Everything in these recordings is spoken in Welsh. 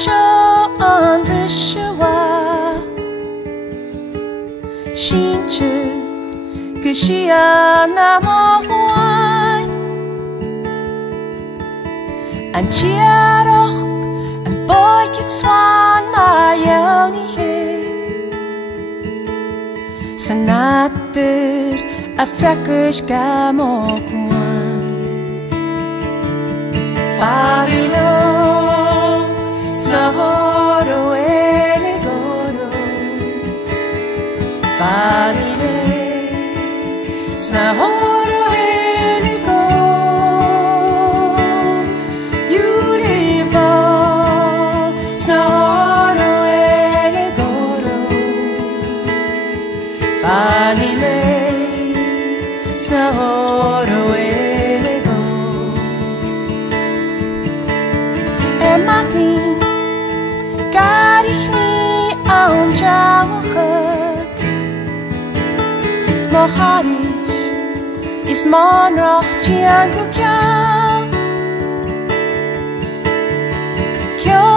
Sean Rishwa Shinche Kishia Namohuan An Chiarocht An Boykit Swan Mayoni Sanater A Frekkers Gamokuan Farilo Snahoro Elegoro Farile Snahoro Elegoro Yurivo Snahoro Elegoro Farile Snahoro Elegoro Martin Gar ich nie aanjouwig Mocharisch is monroch tjanke Kyo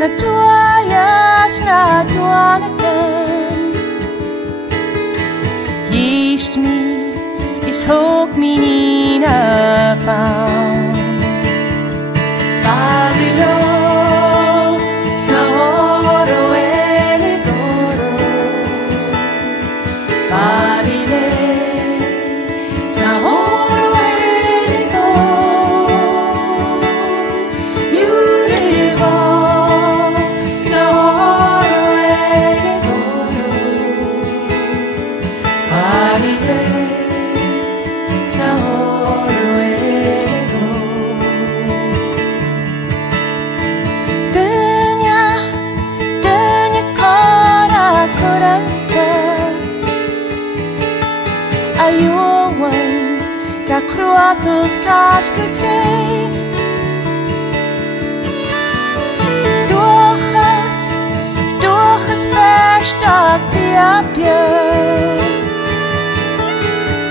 na tuayas na tuanakan Jiest me is hoog me na found Farilo Snahoro Elegoro Farile Snahoro Elegoro Yurivo Snahoro Elegoro Farile Snahoro Croatos casque trein Doches perstak priapje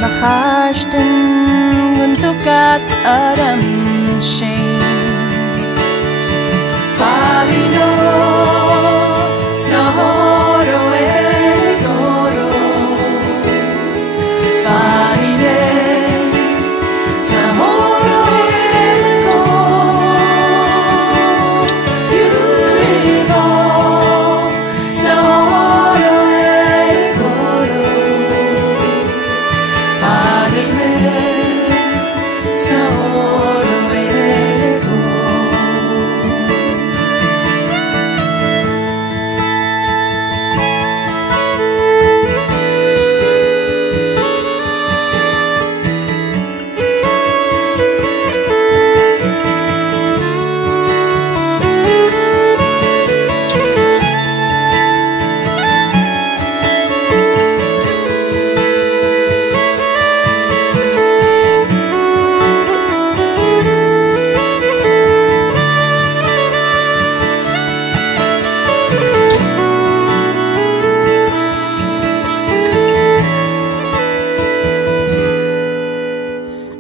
Macharsten guntukat adam shein Farilo Snahoro Elegoro Farile Snahoro Elegoro Yurivo Snahoro Elegoro Farile Snahoro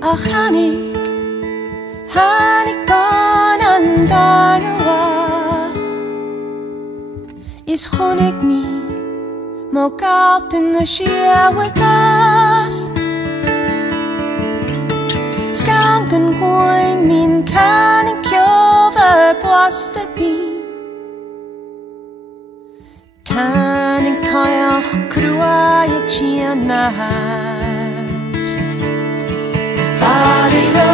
Ach Hanik gone and darnawa Is chonig mi Mo gaut in the shia wekas Skam gan gwain min canig kjover boasta bi Canig kajach crua y chiana Farilo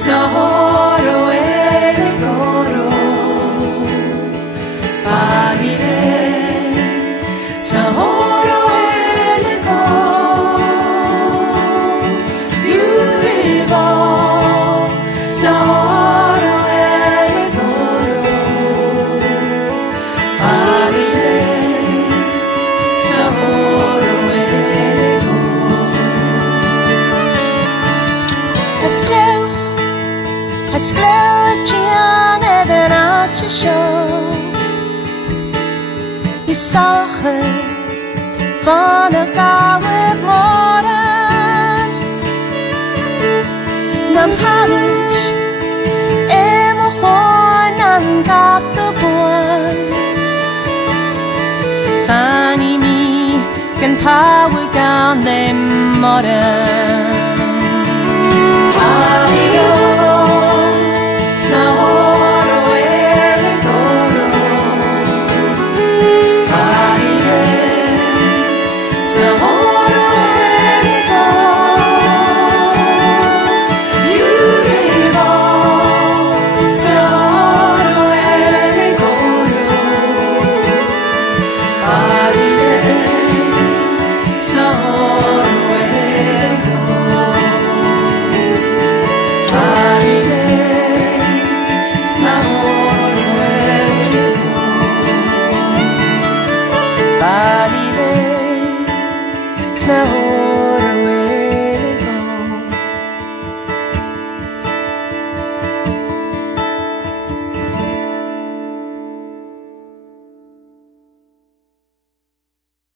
Snahoro Elegoro Farile Snahoro Elegoro Yurivo Snahoro Elegoro Farile Snahoro Elegoro Haskleo Gian eden at je show Je zag het van elkaar met morgen Nam harish emo 타고 가운데 머리 파리로 서로의 걸어 파리에 서로의 걸어 유리로 서로의 걸어 파리에 서로의 것 파리네 서로의 것 파리네 서로의